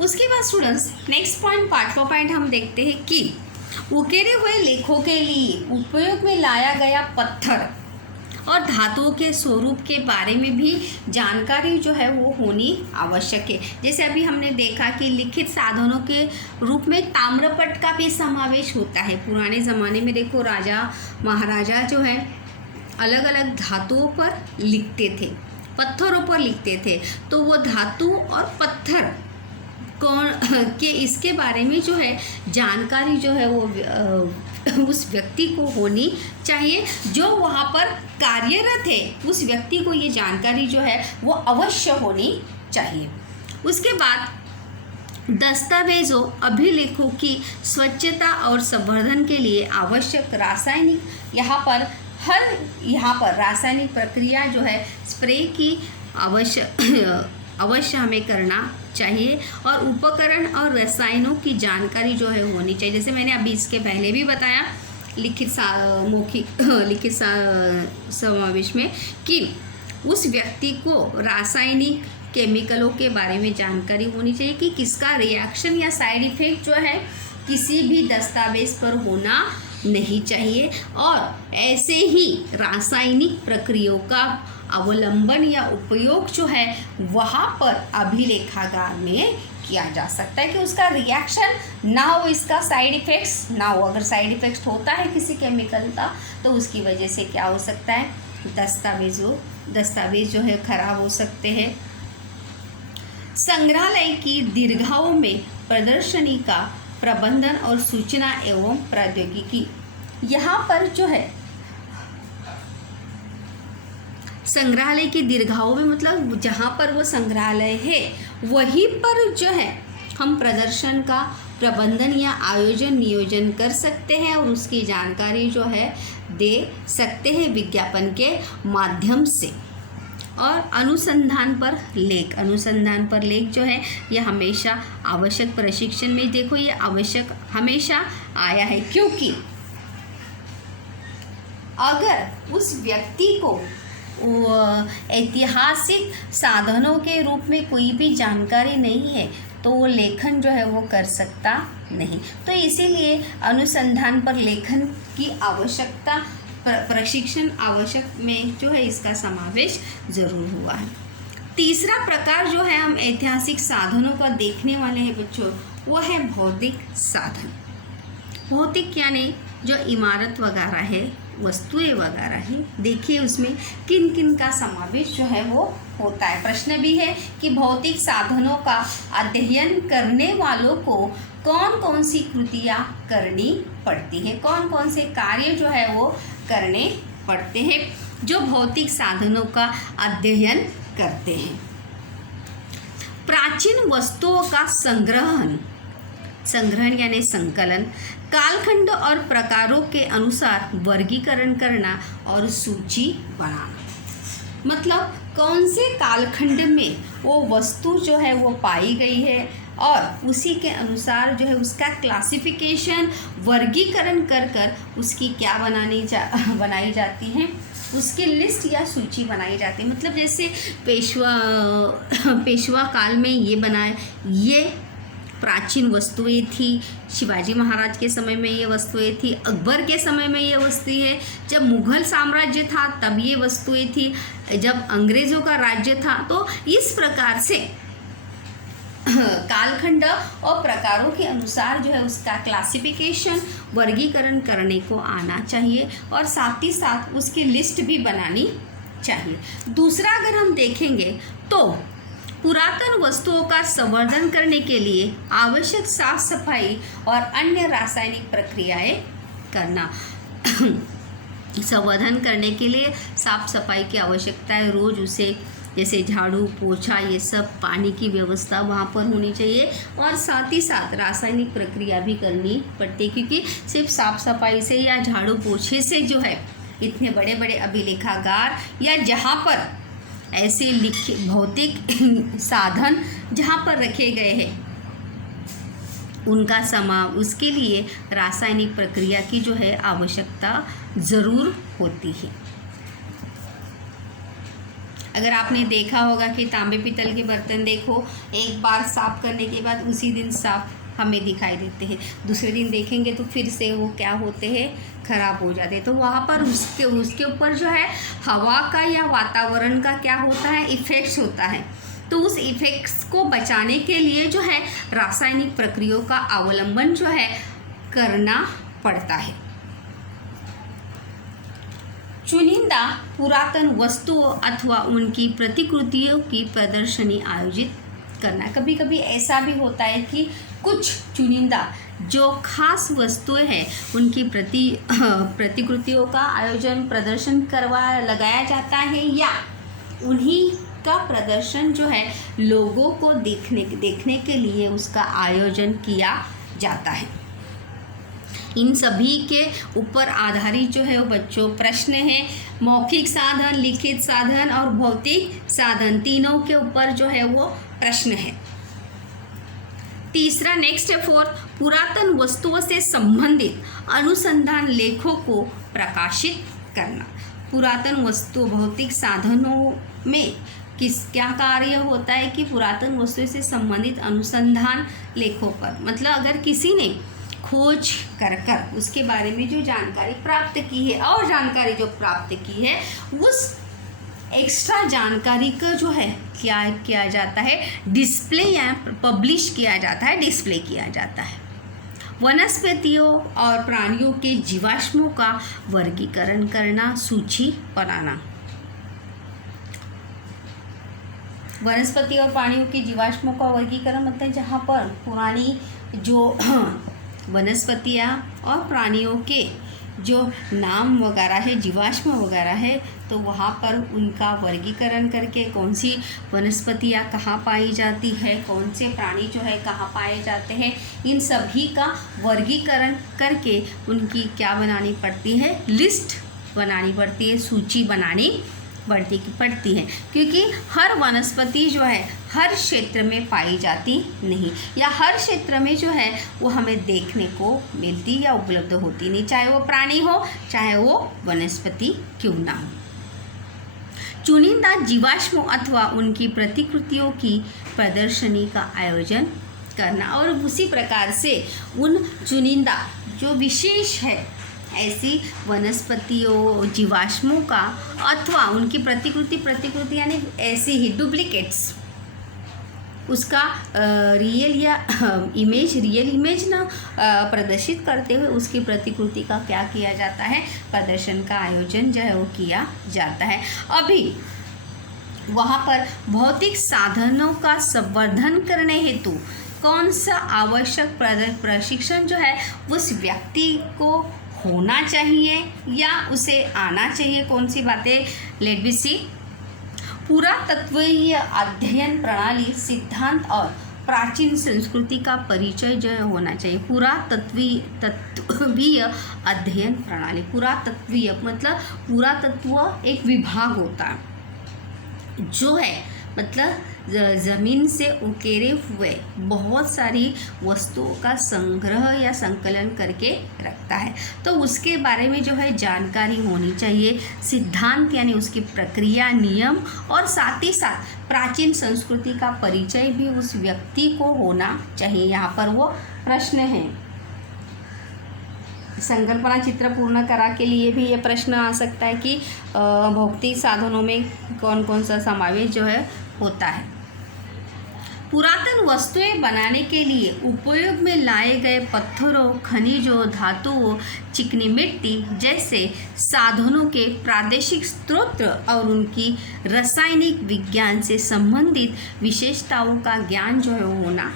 उसके बाद students next point, पांचवा पॉइंट हम देखते हैं कि उकेरे हुए लेखों के लिए उपयोग में लाया गया पत्थर और धातुओं के स्वरूप के बारे में भी जानकारी जो है वो होनी आवश्यक है। जैसे अभी हमने देखा कि लिखित साधनों के रूप में ताम्रपट का भी समावेश होता है। पुराने ज़माने में देखो राजा महाराजा जो है अलग अलग धातुओं पर लिखते थे, पत्थरों पर लिखते थे, तो वो धातु और पत्थर कौन के इसके बारे में जो है जानकारी जो है वो उस व्यक्ति को होनी चाहिए, जो वहाँ पर कार्यरत है उस व्यक्ति को ये जानकारी जो है वो अवश्य होनी चाहिए। उसके बाद दस्तावेज़ों अभिलेखों की स्वच्छता और संवर्धन के लिए आवश्यक रासायनिक यहाँ पर रासायनिक प्रक्रिया जो है स्प्रे की अवश्य हमें करना चाहिए, और उपकरण और रसायनों की जानकारी जो है होनी चाहिए। जैसे मैंने अभी इसके पहले भी बताया लिखित समावेश में कि उस व्यक्ति को रासायनिक केमिकलों के बारे में जानकारी होनी चाहिए कि किसका रिएक्शन या साइड इफ़ेक्ट जो है किसी भी दस्तावेज पर होना नहीं चाहिए, और ऐसे ही रासायनिक प्रक्रियाओं का अवलंबन या उपयोग जो है वहाँ पर अभिलेखागार में किया जा सकता है कि उसका रिएक्शन ना हो, इसका साइड इफ़ेक्ट्स ना हो। अगर साइड इफ़ेक्ट्स होता है किसी केमिकल का तो उसकी वजह से क्या हो सकता है, दस्तावेज जो है खराब हो सकते हैं। संग्रहालय की दीर्घाओं में प्रदर्शनी का प्रबंधन और सूचना एवं प्रौद्योगिकी, यहाँ पर जो है संग्रहालय की दीर्घाओं में मतलब जहाँ पर वो संग्रहालय है वहीं पर जो है हम प्रदर्शन का प्रबंधन या आयोजन नियोजन कर सकते हैं और उसकी जानकारी जो है दे सकते हैं विज्ञापन के माध्यम से। और अनुसंधान पर लेख जो है ये हमेशा आवश्यक प्रशिक्षण में, देखो ये आवश्यक हमेशा आया है, क्योंकि अगर उस व्यक्ति को ऐतिहासिक साधनों के रूप में कोई भी जानकारी नहीं है तो वो लेखन जो है वो कर सकता नहीं। तो इसीलिए अनुसंधान पर लेखन की आवश्यकता, प्रशिक्षण आवश्यक में जो है इसका समावेश ज़रूर हुआ है। तीसरा प्रकार जो है हम ऐतिहासिक साधनों का देखने वाले हैं बच्चों, वो है भौतिक साधन। भौतिक यानी जो इमारत वगैरह है, वस्तुएं वगैरह है, देखिए उसमें किन किन का समावेश जो है वो होता है। प्रश्न भी है कि भौतिक साधनों का अध्ययन करने वालों को कौन कौन सी कृतियाँ करनी पड़ती है, कौन कौन से कार्य जो है वो करने पड़ते हैं जो भौतिक साधनों का अध्ययन करते हैं। प्राचीन वस्तुओं का संग्रहण यानी संकलन, कालखंड और प्रकारों के अनुसार वर्गीकरण करना और सूची बनाना, मतलब कौन से कालखंड में वो वस्तु जो है वो पाई गई है और उसी के अनुसार जो है उसका क्लासिफिकेशन, वर्गीकरण कर उसकी क्या बनाई जाती है, उसकी लिस्ट या सूची बनाई जाती है। मतलब जैसे पेशवा काल में ये प्राचीन वस्तुएं थी, शिवाजी महाराज के समय में ये वस्तुएं थी, अकबर के समय में ये वस्तुएं है, जब मुग़ल साम्राज्य था तब ये वस्तुएं थी, जब अंग्रेज़ों का राज्य था। तो इस प्रकार से कालखंड और प्रकारों के अनुसार जो है उसका क्लासिफिकेशन, वर्गीकरण करने को आना चाहिए और साथ ही साथ उसकी लिस्ट भी बनानी चाहिए। दूसरा अगर हम देखेंगे तो पुरातन वस्तुओं का संवर्धन करने के लिए आवश्यक साफ सफाई और अन्य रासायनिक प्रक्रियाएं करना। संवर्धन करने के लिए साफ सफाई की आवश्यकता है, रोज़ उसे जैसे झाड़ू पोछा ये सब, पानी की व्यवस्था वहाँ पर होनी चाहिए और साथ ही साथ रासायनिक प्रक्रिया भी करनी पड़ती है, क्योंकि सिर्फ साफ सफाई से या झाड़ू पोछे से जो है इतने बड़े बड़े अभिलेखागार या जहाँ पर ऐसे भौतिक साधन जहाँ पर रखे गए हैं उनका उसके लिए रासायनिक प्रक्रिया की जो है आवश्यकता ज़रूर होती है। अगर आपने देखा होगा कि तांबे पीतल के बर्तन देखो, एक बार साफ़ करने के बाद उसी दिन साफ़ हमें दिखाई देते हैं, दूसरे दिन देखेंगे तो फिर से वो क्या होते हैं, ख़राब हो जाते हैं। तो वहाँ पर उसके ऊपर जो है हवा का या वातावरण का क्या होता है, इफ़ेक्ट्स होता है। तो उस इफ़ेक्ट्स को बचाने के लिए जो है रासायनिक प्रक्रियाओं का अवलंबन जो है करना पड़ता है। चुनिंदा पुरातन वस्तुओं अथवा उनकी प्रतिकृतियों की प्रदर्शनी आयोजित करना। कभी कभी ऐसा भी होता है कि कुछ चुनिंदा जो खास वस्तुएं हैं उनकी प्रतिकृतियों का आयोजन प्रदर्शन लगाया जाता है, या उन्हीं का प्रदर्शन जो है लोगों को देखने के लिए उसका आयोजन किया जाता है। इन सभी के ऊपर आधारित जो है वो बच्चों प्रश्न है, मौखिक साधन, लिखित साधन और भौतिक साधन, तीनों के ऊपर जो है वो प्रश्न है। तीसरा नेक्स्ट है फोर्थ, पुरातन वस्तुओं से संबंधित अनुसंधान लेखों को प्रकाशित करना। पुरातन वस्तु भौतिक साधनों में क्या कार्य होता है कि पुरातन वस्तुओं से संबंधित अनुसंधान लेखों पर, मतलब अगर किसी ने खोज कर उसके बारे में जो जानकारी प्राप्त की है और जानकारी जो प्राप्त की है उस एक्स्ट्रा जानकारी का जो है क्या किया जाता है, डिस्प्ले या पब्लिश किया जाता है, डिस्प्ले किया जाता है। वनस्पतियों और प्राणियों के जीवाश्मों का वर्गीकरण करना, सूची बनाना। वनस्पति और प्राणियों के जीवाश्मों का वर्गीकरण मतलब जहाँ पर पुरानी जो वनस्पतियाँ और प्राणियों के जो नाम वगैरह है, जीवाश्म वगैरह है, तो वहाँ पर उनका वर्गीकरण करके कौन सी वनस्पतियाँ कहाँ पाई जाती है, कौन से प्राणी जो है कहाँ पाए जाते हैं, इन सभी का वर्गीकरण करके उनकी क्या बनानी पड़ती है, लिस्ट बनानी पड़ती है, सूची बनानी पड़ती है। क्योंकि हर वनस्पति जो है हर क्षेत्र में पाई जाती नहीं, या हर क्षेत्र में जो है वो हमें देखने को मिलती या उपलब्ध होती नहीं, चाहे वो प्राणी हो चाहे वो वनस्पति क्यों ना हो। चुनिंदा जीवाश्मों अथवा उनकी प्रतिकृतियों की प्रदर्शनी का आयोजन करना, और उसी प्रकार से उन चुनिंदा जो विशेष है ऐसी वनस्पतियों जीवाश्मों का अथवा उनकी प्रतिकृति यानी ऐसी ही डुप्लीकेट्स, उसका रियल इमेज ना प्रदर्शित करते हुए उसकी प्रतिकृति का क्या किया जाता है, प्रदर्शन का आयोजन जो है वो किया जाता है। अभी वहाँ पर भौतिक साधनों का संवर्धन करने हेतु कौन सा आवश्यक प्रशिक्षण जो है उस व्यक्ति को होना चाहिए या उसे आना चाहिए, कौन सी बातें, लेट बी सी। पुरातत्वीय अध्ययन प्रणाली, सिद्धांत और प्राचीन संस्कृति का परिचय जो है होना चाहिए। पुरातत्वीय अध्ययन प्रणाली, पुरातत्वीय मतलब पुरातत्व एक विभाग होता है जो है मतलब ज़मीन से उकेरे हुए बहुत सारी वस्तुओं का संग्रह या संकलन करके रखता है, तो उसके बारे में जो है जानकारी होनी चाहिए। सिद्धांत यानी उसकी प्रक्रिया, नियम, और साथ ही साथ प्राचीन संस्कृति का परिचय भी उस व्यक्ति को होना चाहिए। यहाँ पर वो प्रश्न है, संकल्पना चित्र पूर्ण करा के लिए भी ये प्रश्न आ सकता है कि भौतिक साधनों में कौन कौन सा समावेश जो है होता है। पुरातन वस्तुएं बनाने के लिए उपयोग में लाए गए पत्थरों, खनिजों, धातुओं, चिकनी मिट्टी जैसे साधनों के प्रादेशिक स्रोत और उनकी रासायनिक विज्ञान से संबंधित विशेषताओं का ज्ञान जो है होना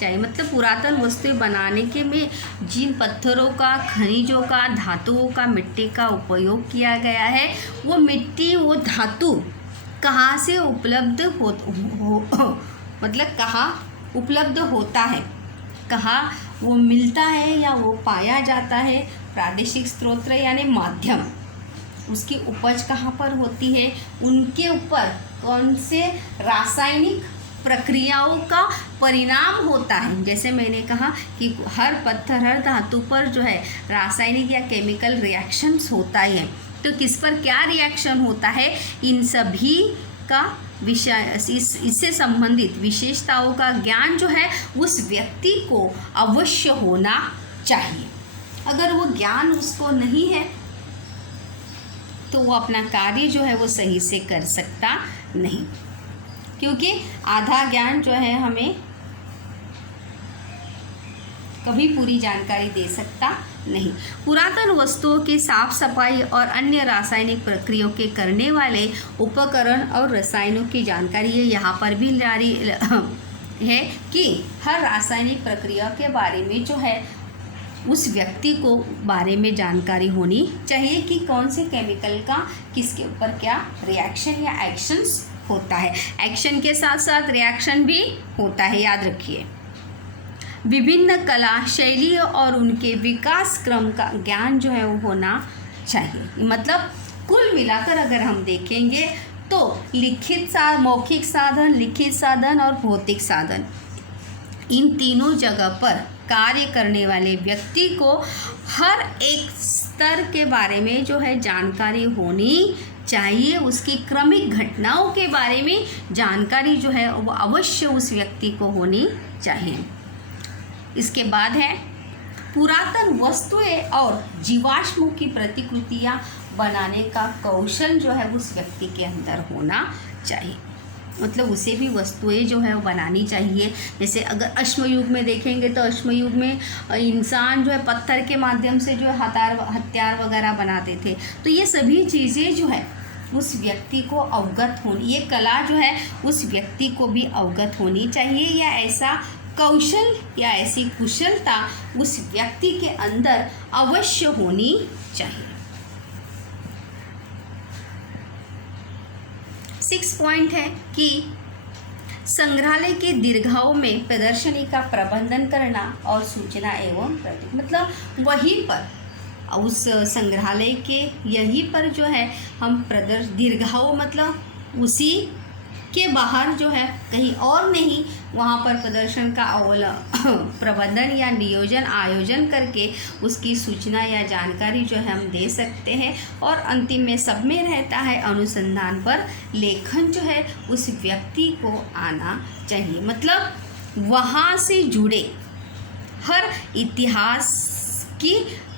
चाहिए। मतलब पुरातन वस्तुएं बनाने के में जिन पत्थरों का, खनिजों का, धातुओं का, मिट्टी का उपयोग किया गया है, वो मिट्टी, वो धातु कहाँ से उपलब्ध मतलब कहाँ उपलब्ध होता है, कहाँ वो मिलता है या वो पाया जाता है, प्रादेशिक स्रोत यानी माध्यम, उसकी उपज कहाँ पर होती है, उनके ऊपर कौन से रासायनिक प्रक्रियाओं का परिणाम होता है। जैसे मैंने कहा कि हर पत्थर, हर धातु पर जो है रासायनिक या केमिकल रिएक्शंस होता है, तो किस पर क्या रिएक्शन होता है, इन सभी का विषय इससे संबंधित विशेषताओं का ज्ञान जो है उस व्यक्ति को अवश्य होना चाहिए। अगर वो ज्ञान उसको नहीं है तो वो अपना कार्य जो है वो सही से कर सकता नहीं, क्योंकि आधा ज्ञान जो है हमें कभी पूरी जानकारी दे सकता नहीं। पुरातन वस्तुओं की साफ सफाई और अन्य रासायनिक प्रक्रियाओं के करने वाले उपकरण और रसायनों की जानकारी ये यहाँ पर भी जारी है कि हर रासायनिक प्रक्रिया के बारे में जो है उस व्यक्ति को बारे में जानकारी होनी चाहिए कि कौन से केमिकल का किसके ऊपर क्या रिएक्शन या एक्शंस होता है। एक्शन के साथ साथ रिएक्शन भी होता है, याद रखिए। विभिन्न कला शैली और उनके विकास क्रम का ज्ञान जो है वो होना चाहिए। मतलब कुल मिलाकर अगर हम देखेंगे तो मौखिक साधन, लिखित साधन और भौतिक साधन, इन तीनों जगह पर कार्य करने वाले व्यक्ति को हर एक स्तर के बारे में जो है जानकारी होनी चाहिए। उसकी क्रमिक घटनाओं के बारे में जानकारी जो है वो अवश्य उस व्यक्ति को होनी चाहिए। इसके बाद है पुरातन वस्तुएं और जीवाश्मों की प्रतिकृतियां बनाने का कौशल जो है उस व्यक्ति के अंदर होना चाहिए। मतलब उसे भी वस्तुएं जो है वो बनानी चाहिए। जैसे अगर अश्मयुग में देखेंगे तो अश्मयुग में इंसान जो है पत्थर के माध्यम से जो है हथियार वगैरह बनाते थे। तो ये सभी चीज़ें जो है उस व्यक्ति को अवगत होनी, ये कला जो है उस व्यक्ति को भी अवगत होनी चाहिए, या ऐसा कौशल या ऐसी कुशलता उस व्यक्ति के अंदर अवश्य होनी चाहिए। 6 पॉइंट है कि संग्रहालय के दीर्घाओं में प्रदर्शनी का प्रबंधन करना और सूचना एवं प्रतीक, मतलब वहीं पर उस संग्रहालय के यहीं पर जो है हम दीर्घाओं मतलब उसी के बाहर जो है कहीं और नहीं, वहाँ पर प्रदर्शन का प्रबंधन या आयोजन करके उसकी सूचना या जानकारी जो है हम दे सकते हैं। और अंतिम में सब में रहता है अनुसंधान पर लेखन जो है उस व्यक्ति को आना चाहिए। मतलब वहाँ से जुड़े हर इतिहास की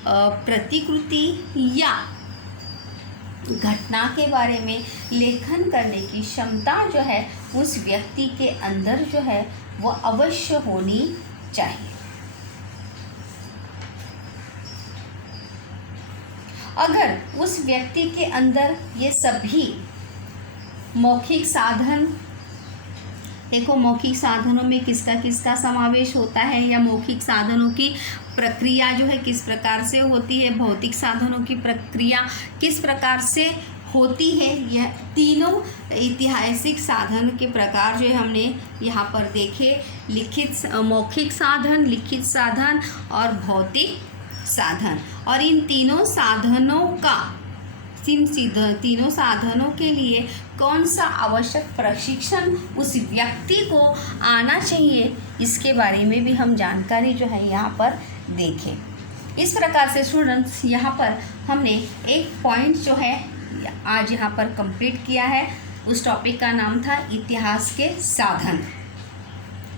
प्रतिकृति या घटना के बारे में लेखन करने की क्षमता जो है उस व्यक्ति के अंदर जो है वो अवश्य होनी चाहिए। अगर उस व्यक्ति के अंदर ये सभी मौखिक साधन, देखो मौखिक साधनों में किसका किसका समावेश होता है, या मौखिक साधनों की प्रक्रिया जो है किस प्रकार से होती है, भौतिक साधनों की प्रक्रिया किस प्रकार से होती है, यह तीनों ऐतिहासिक साधन के प्रकार जो है हमने यहाँ पर देखे। मौखिक साधन, लिखित साधन और भौतिक साधन। और इन तीनों साधनों के लिए कौन सा आवश्यक प्रशिक्षण उस व्यक्ति को आना चाहिए, इसके बारे में भी हम जानकारी जो है यहाँ पर देखें। इस प्रकार से स्टूडेंट्स यहाँ पर हमने एक पॉइंट जो है आज यहाँ पर कंप्लीट किया है। उस टॉपिक का नाम था इतिहास के साधन।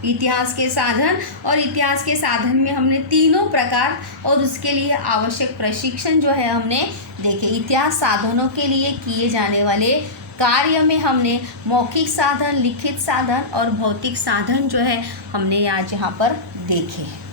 इतिहास के साधन, और इतिहास के साधन में हमने तीनों प्रकार और उसके लिए आवश्यक प्रशिक्षण जो है हमने देखे। इतिहास साधनों के लिए किए जाने वाले कार्य में हमने मौखिक साधन, लिखित साधन और भौतिक साधन जो है हमने आज यहाँ पर देखे हैं।